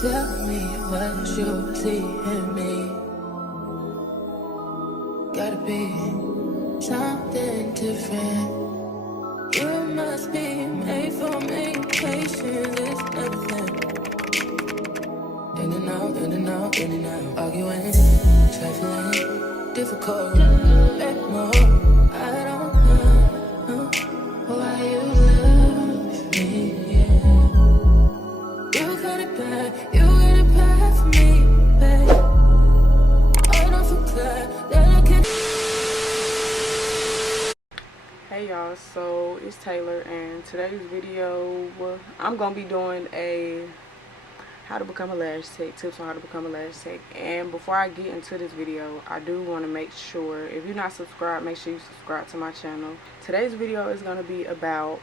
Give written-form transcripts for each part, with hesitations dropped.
Tell me what you see in me. Gotta be something different. You must be made for me. Patience is everything. In and out, in and out, in and out. Arguing, trifling, difficult. Let more. I don't know why you love me. Yeah. You got it bad, you got it bad for me, babe. I don't forget that I can. Hey y'all, so it's Taylor, and today's video I'm gonna be doing a how to become a lash tech, tips on how to become a lash tech. And before I get into this video, I do want to make sure, if you're not subscribed, make sure you subscribe to my channel. Today's video is going to be about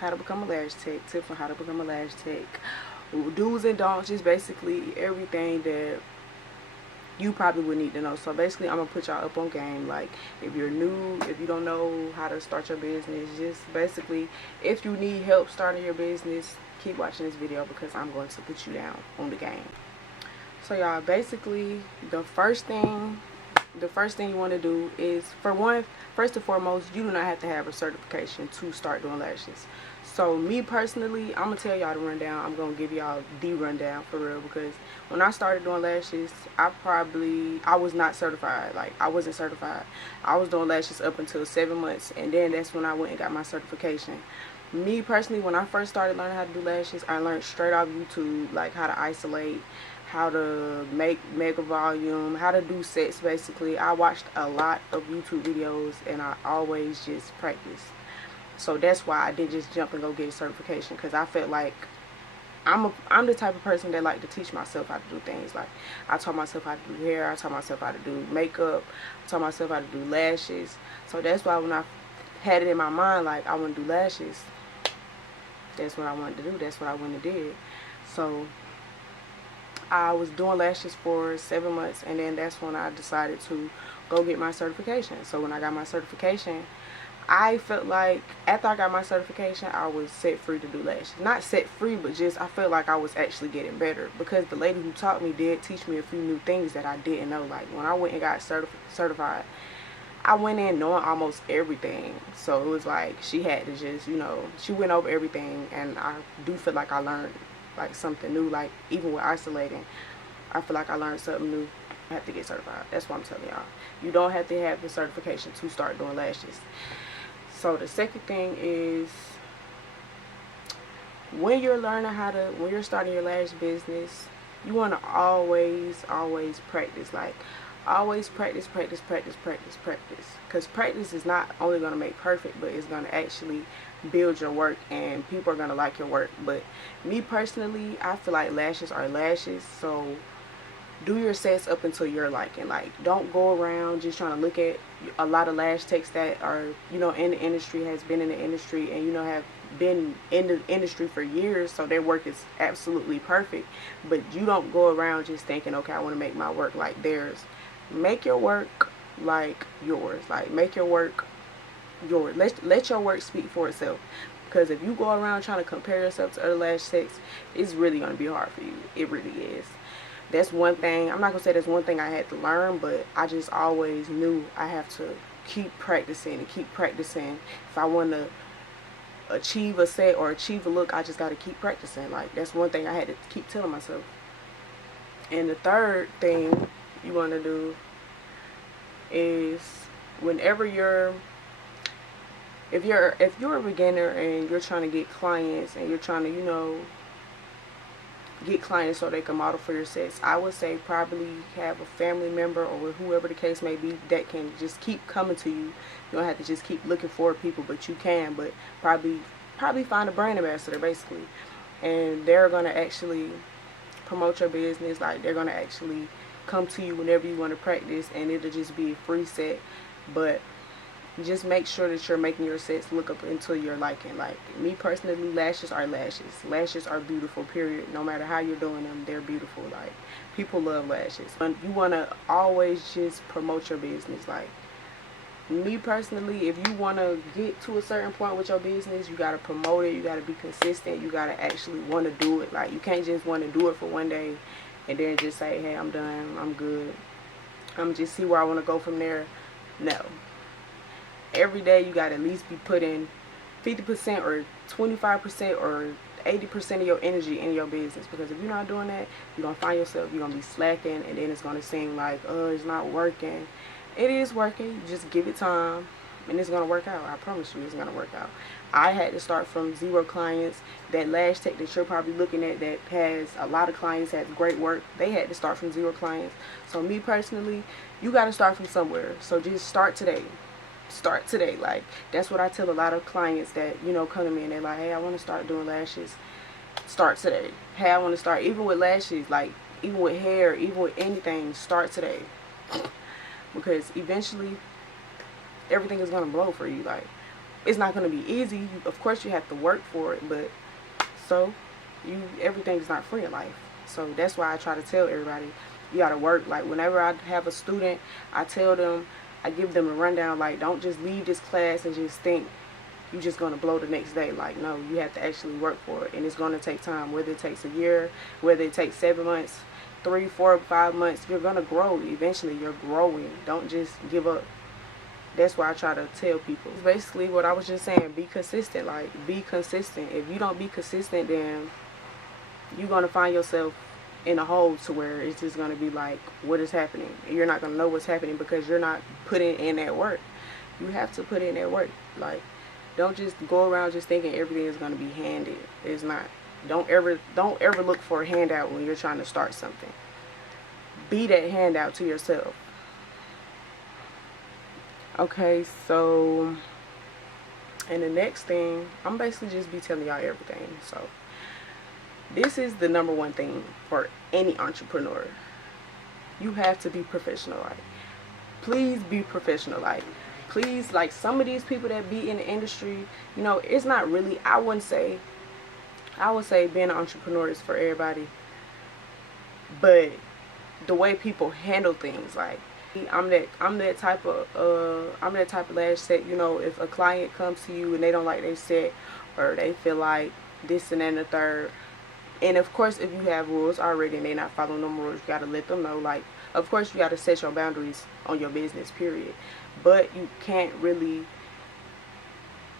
how to become a lash tech, tips on how to become a lash tech, do's and don'ts, just basically everything that you probably would need to know. So basically, I'm gonna put y'all up on game. Like, if you're new, if you don't know how to start your business, just basically, if you need help starting your business, keep watching this video because I'm going to put you down on the game. So y'all, basically, the first thing you want to do is, first and foremost, you do not have to have a certification to start doing lashes. So me personally, I'm gonna tell y'all the rundown. I'm gonna give y'all the rundown for real, because when I started doing lashes, I was not certified. Like, I wasn't certified. I was doing lashes up until 7 months, and then that's when I went and got my certification. Me personally, when I first started learning how to do lashes, I learned straight off YouTube, like how to isolate, how to make mega volume, how to do sets. Basically, I watched a lot of YouTube videos, and I always just practiced. So that's why I didn't just jump and go get a certification, because I felt like I'm the type of person that like to teach myself how to do things. Like, I taught myself how to do hair, I taught myself how to do makeup, I taught myself how to do lashes. So that's why when I had it in my mind, like, I want to do lashes, that's what I wanted to do. That's what I went and did. So I was doing lashes for 7 months, and then that's when I decided to go get my certification. So when I got my certification, I felt like after I got my certification, I was set free to do lashes. Not set free, but just I felt like I was actually getting better, because the lady who taught me did teach me a few new things that I didn't know. Like, when I went and got certified, I went in knowing almost everything. So it was like she had to just, she went over everything, and I do feel like I learned like something new. Like, even with isolating, I feel like I learned something new. I have to get certified. That's what I'm telling y'all. You don't have to have the certification to start doing lashes. So the second thing is, when you're starting your lash business, you want to always practice. Like, always practice, because practice is not only going to make perfect, but it's going to actually build your work, and people are going to like your work. But me personally, I feel like lashes are lashes, so do your sets up until you're liking. Like, don't go around just trying to look at a lot of lash techs that are, in the industry, has been in the industry, and have been in the industry for years, so their work is absolutely perfect. But you don't go around just thinking, okay, I want to make my work like theirs. Make your work like yours. Like, make your work yours. Let your work speak for itself. Because if you go around trying to compare yourself to other lash techs, it's really going to be hard for you. It really is. That's one thing. I'm not going to say that's one thing I had to learn, but I just always knew I have to keep practicing and keep practicing. If I want to achieve a set or achieve a look, I just got to keep practicing. Like, that's one thing I had to keep telling myself. And the third thing you want to do is, whenever if you're a beginner and you're trying to get clients, and you're trying to, get clients so they can model for your sets, I would say probably have a family member, or whoever the case may be, that can just keep coming to you. You don't have to just keep looking for people, but you can. But probably find a brand ambassador, basically, and they're gonna actually promote your business. Like, they're gonna actually come to you whenever you want to practice, and it'll just be a free set. But just make sure that you're making your sets look up until you're liking. Like, me personally, lashes are lashes. Lashes are beautiful, period. No matter how you're doing them, they're beautiful. Like, people love lashes. And you want to always just promote your business. Like, me personally, if you want to get to a certain point with your business, you got to promote it. You got to be consistent. You got to actually want to do it. Like, you can't just want to do it for one day and then just say, hey, I'm done, I'm good, I'm just see where I want to go from there. No. Every day you got to at least be putting 50% or 25% or 80% of your energy in your business, because if you're not doing that, you're going to find yourself, you're going to be slacking, and then it's going to seem like, oh, it's not working. It is working. You just give it time, and it's going to work out. I promise you, it's going to work out. I had to start from 0 clients. That Lash Tech that you're probably looking at that has a lot of clients, has great work, they had to start from 0 clients. So me personally, you got to start from somewhere. So just start today. Start today. Like, that's what I tell a lot of clients that, you know, come to me and they're like, hey, I want to start doing lashes. Start today. Hey, I want to start, even with lashes, like even with hair, even with anything, start today. Because eventually everything is going to blow for you. Like, it's not going to be easy. Of course you have to work for it, but so everything's not free in life. So that's why I try to tell everybody, you got to work. Like, whenever I have a student, I tell them, I give them a rundown, like, don't just leave this class and just think you're just going to blow the next day. Like, no, you have to actually work for it, and it's going to take time. Whether it takes a year, whether it takes 7 months, 3, 4, 5 months, you're going to grow. Eventually you're growing. Don't just give up. That's why I try to tell people. It's basically what I was just saying. Be consistent. Like, be consistent. If you don't be consistent, then you're going to find yourself in a hole to where it's just going to be like, what is happening? And you're not going to know what's happening because you're not putting in that work. You have to put in that work. Like, don't just go around just thinking everything is going to be handed. It's not. Don't ever look for a handout when you're trying to start something. Be that handout to yourself. Okay, so, and the next thing, I'm basically just be telling y'all everything. So, this is the #1 thing for any entrepreneur. You have to be professional. Like, please be professional. Like, please, like, some of these people that be in the industry, you know, it's not really, I would say being an entrepreneur is for everybody, but the way people handle things, like, I'm that type of lash set. You know, if a client comes to you and they don't like their set, or they feel like this and that and the third, and of course if you have rules already and they're not following them rules, you got to let them know. Like, of course you got to set your boundaries on your business, period. But you can't really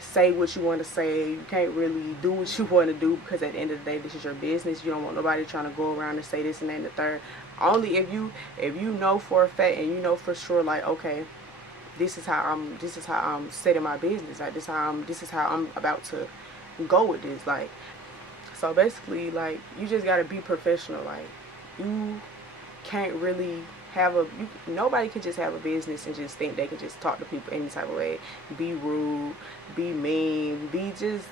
say what you want to say. You can't really do what you want to do, because at the end of the day, this is your business. You don't want nobody trying to go around and say this and that and the third. Only if you know for a fact and you know for sure, like, okay, this is how I'm setting my business. Like, this is how I'm about to go with this. Like, so basically, like, you just gotta be professional. Like, you can't really nobody can just have a business and just think they can just talk to people any type of way, be rude, be mean, be just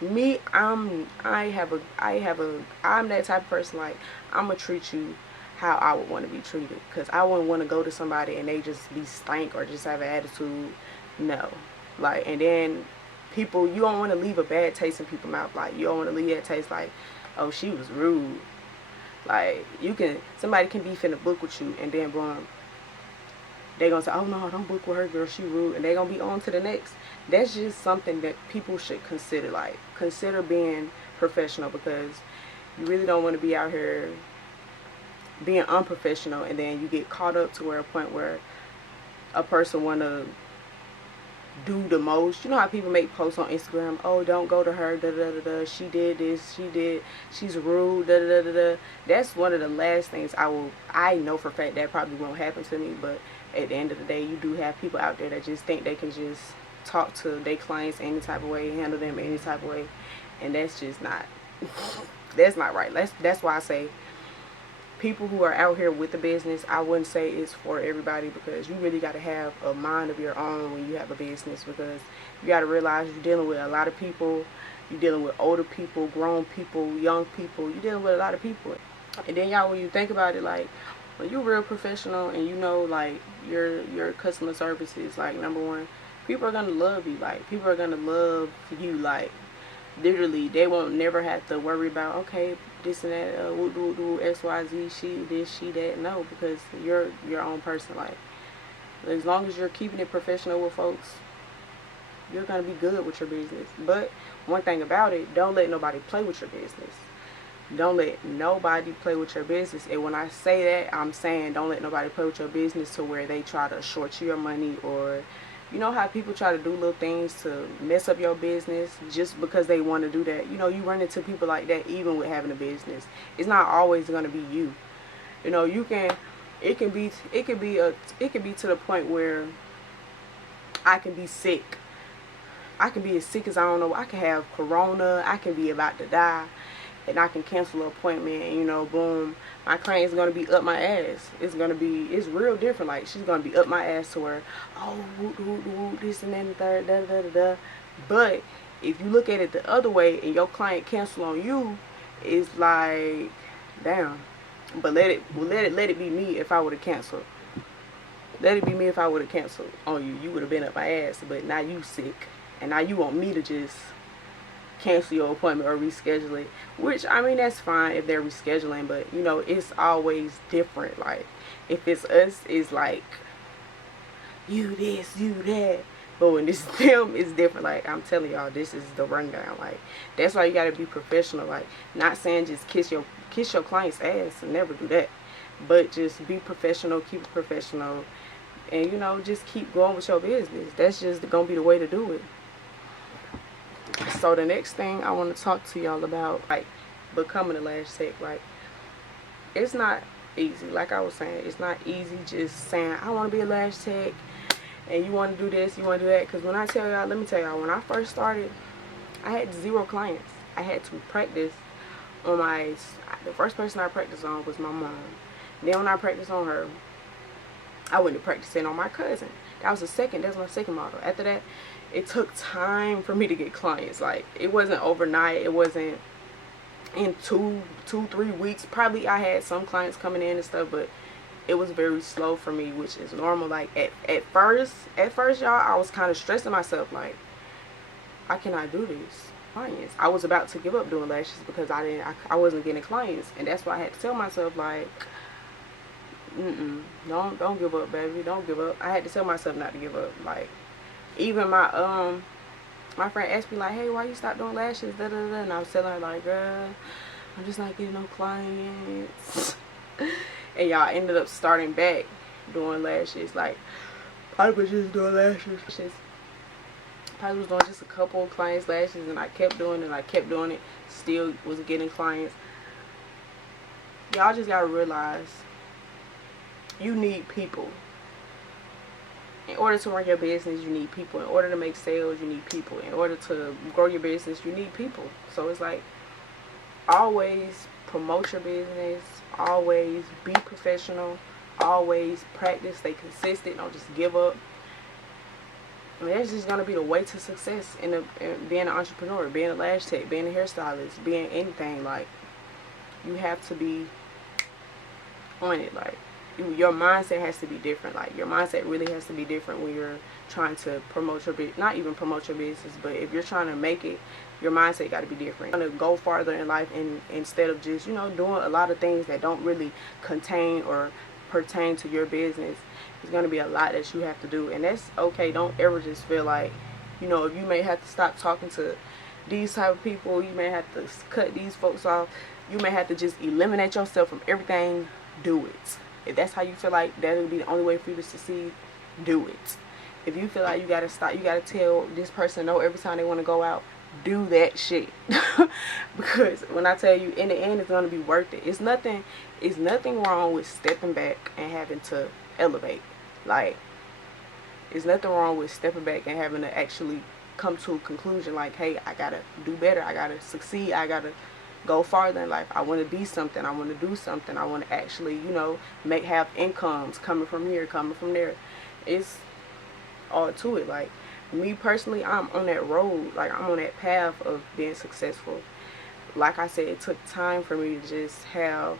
me. I'm that type of person. Like, I'm gonna treat you how I would want to be treated, because I wouldn't want to go to somebody and they just be stank or just have an attitude. No. Like, and then people, you don't want to leave a bad taste in people's mouth. Like, you don't want to leave that taste like, oh, she was rude. Like, somebody can be finna book with you, and then boom, they gonna say, oh no, don't book with her, girl, she rude, and they gonna be on to the next. That's just something that people should consider. Like, consider being professional, because you really don't want to be out here being unprofessional, and then you get caught up to a point where a person want to do the most. You know how people make posts on Instagram, oh, don't go to her, da da da da, she did this, she's rude, da da da da. That's one of the last things I know for a fact that probably won't happen to me. But at the end of the day, you do have people out there that just think they can just talk to their clients any type of way, handle them any type of way, and that's just not that's not right. That's why I say people who are out here with the business, I wouldn't say it's for everybody, because you really got to have a mind of your own when you have a business, because you got to realize you're dealing with a lot of people. You're dealing with older people, grown people, young people. You're dealing with a lot of people. And then, y'all, when you think about it, like, when you're real professional and you know, like, your customer service is, like, #1, people are going to love you. Like, people are going to love you. Like, literally, they won't never have to worry about, okay, this and that, XYZ, she this, she that. No, because you're your own person. Like, As long as you're keeping it professional with folks, you're going to be good with your business. But one thing about it, don't let nobody play with your business. Don't let nobody play with your business. And when I say that, I'm saying don't let nobody play with your business to where they try to short you your money, or you know how people try to do little things to mess up your business just because they want to do that. You know, you run into people like that even with having a business. It's not always going to be you. You know, it can be to the point where I can be sick. I can be as sick as I don't know. I can have corona. I can be about to die, and I can cancel an appointment, and, you know, boom, my client's going to be up my ass. It's real different. Like, she's going to be up my ass to where, oh, whoop, this and that and third, da da da da. But if you look at it the other way and your client cancel on you, it's like, damn. But let it be me if I would have canceled. Let it be me if I would have canceled on you. You would have been up my ass, but now you sick. And now you want me to just cancel your appointment or reschedule it. Which, I mean, that's fine if they're rescheduling, but, you know, it's always different. Like, if it's us, it's like, you this, you that. But when it's them, it's different. Like, I'm telling y'all, this is the rundown. Like, that's why you gotta be professional. Like, not saying just kiss your client's ass, and never do that. But just be professional, keep it professional, and, you know, just keep going with your business. That's just gonna be the way to do it. So the next thing I want to talk to y'all about, like, becoming a lash tech. Like, it's not easy. Like I was saying, it's not easy just saying I want to be a lash tech and you want to do this, you want to do that. Because when I tell y'all, let me tell y'all, when I first started, I had 0 clients. I had to practice on the first person I practiced on was my mom. Then when I practiced on her, I went to practicing on my cousin. That's my second model. After that, it took time for me to get clients. Like, it wasn't overnight. It wasn't in 2-3 weeks. Probably I had some clients coming in and stuff, but it was very slow for me, which is normal. Like, at first, y'all, I was kind of stressing myself. Like, I cannot do this. Clients. I was about to give up doing lashes because I wasn't getting clients, and that's why I had to tell myself, like, don't give up, baby. Don't give up. I had to tell myself not to give up. Like, even my friend asked me, like, hey, why you stop doing lashes, da da da, and I was telling her, like, girl, I'm just not getting no clients. And y'all, ended up starting back doing lashes. Like, probably was just doing lashes. Probably was doing just a couple of clients' lashes, and I kept doing it, still was getting clients. Y'all just gotta realize you need people. In order to run your business, you need people. In order to make sales, you need people. In order to grow your business, you need people. So it's like, always promote your business, always be professional, always practice, stay consistent, don't just give up. I mean, that's just going to be the way to success in being an entrepreneur, being a lash tech, being a hairstylist, being anything. Like, you have to be on it. Like, your mindset has to be different. Like, your mindset really has to be different when you're trying to promote your business. Not even promote your business, but if you're trying to make it, your mindset got to be different. You're going to go farther in life, and instead of just, you know, doing a lot of things that don't really contain or pertain to your business, it's going to be a lot that you have to do, and that's okay. Don't ever just feel like, you know, if you may have to stop talking to these type of people, you may have to cut these folks off, you may have to just eliminate yourself from everything. Do it. If that's how you feel like that will be the only way for you to succeed, do it. If you feel like you gotta stop, you gotta tell this person no every time they want to go out, do that shit. Because when I tell you, in the end, it's gonna be worth it. It's nothing wrong with stepping back and having to elevate. Like, there's nothing wrong with stepping back and having to actually come to a conclusion, like, hey, I gotta do better, I gotta succeed, I gotta go farther in life, I want to be something, I want to do something, I want to actually, you know, have incomes coming from here, coming from there. It's all to it. Like, me personally, I'm on that road. Like, I'm on that path of being successful. Like I said, it took time for me to just have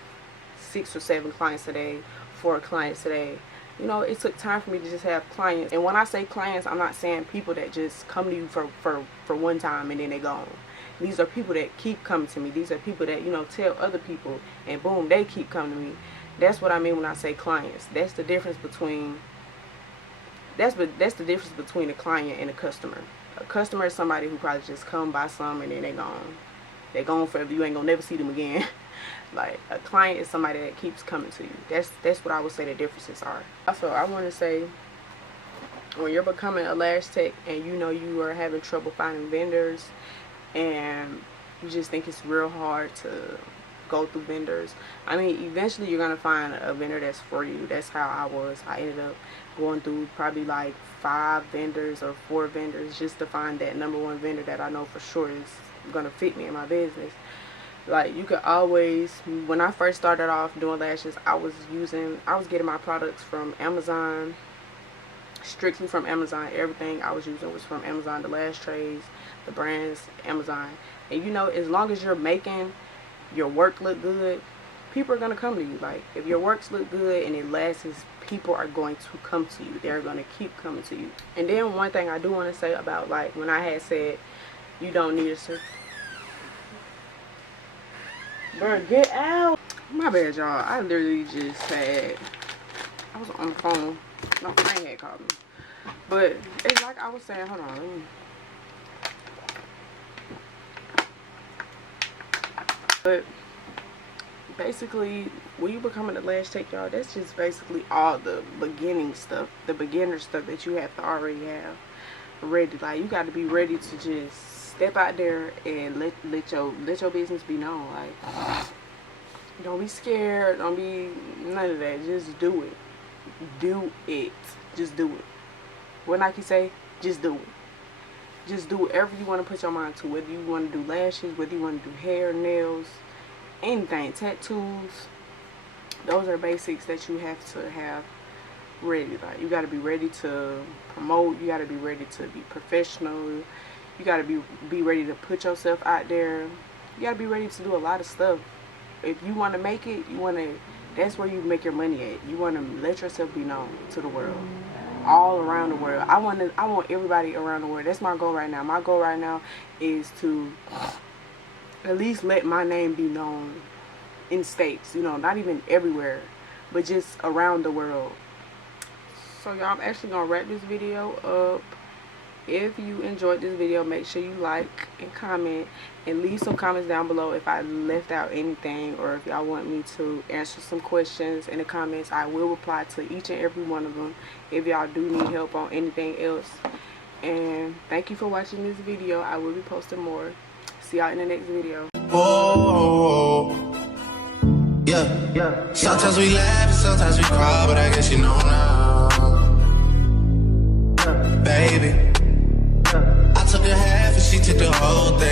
6 or 7 clients a day, 4 clients a day. You know, it took time for me to just have clients. And when I say clients, I'm not saying people that just come to you for one time and then they gone. These are people that keep coming to me. These are people that, you know, tell other people, and boom, they keep coming to me. That's what I mean when I say clients. That's the difference between that's the difference between a client and a customer. A customer is somebody who probably just come buy some and then they gone forever. You ain't gonna never see them again. Like, a client is somebody that keeps coming to you. That's what I would say the differences are. Also, I want to say, when you're becoming a lash tech and you know you are having trouble finding vendors and you just think it's real hard to go through vendors, I mean, eventually you're gonna find a vendor that's for you. That's how I was. I ended up going through probably like 5 vendors or 4 vendors just to find that #1 vendor that I know for sure is gonna fit me in my business. Like, you could always, when I first started off doing lashes, I was getting my products from Amazon, strictly from Amazon. Everything I was using was from Amazon. The lash trays, the brands, Amazon. And you know, as long as you're making your work look good, people are going to come to you. Like, if your works look good and it lasts, people are going to come to you. They're going to keep coming to you. And then one thing I do want to say about, like, when I had said you don't need a certificate. Bro, get out. My bad, y'all. I literally just had, I was on the phone. My friend had called me. But it's like I was saying, hold on, let me. But basically, when you becoming a lash tech, y'all, that's just basically all the beginning stuff, the beginner stuff that you have to already have ready. Like, you got to be ready to just step out there and let your business be known. Like, don't be scared, don't be none of that. Just do it. Do it. Just do it. What Nike say? Just do it. Just do whatever you want to put your mind to. Whether you want to do lashes, whether you want to do hair, nails, anything, tattoos. Those are basics that you have to have ready. Like, you got to be ready to promote. You got to be ready to be professional. You got to be ready to put yourself out there. You got to be ready to do a lot of stuff. If you want to make it, that's where you make your money at. You want to let yourself be known to the world. All around the world. I want everybody around the world. That's my goal right now. My goal right now is to at least let my name be known in states. You know, not even everywhere, but just around the world. So y'all, I'm actually gonna wrap this video up. If you enjoyed this video, make sure you like and comment and leave some comments down below if I left out anything, or if y'all want me to answer some questions in the comments. I will reply to each and every one of them if y'all do need help on anything else. And thank you for watching this video. I will be posting more. See y'all in the next video. Oh, yeah. Sometimes we laugh, sometimes we cry, but I guess you know now, baby. I took a half and she took the whole thing.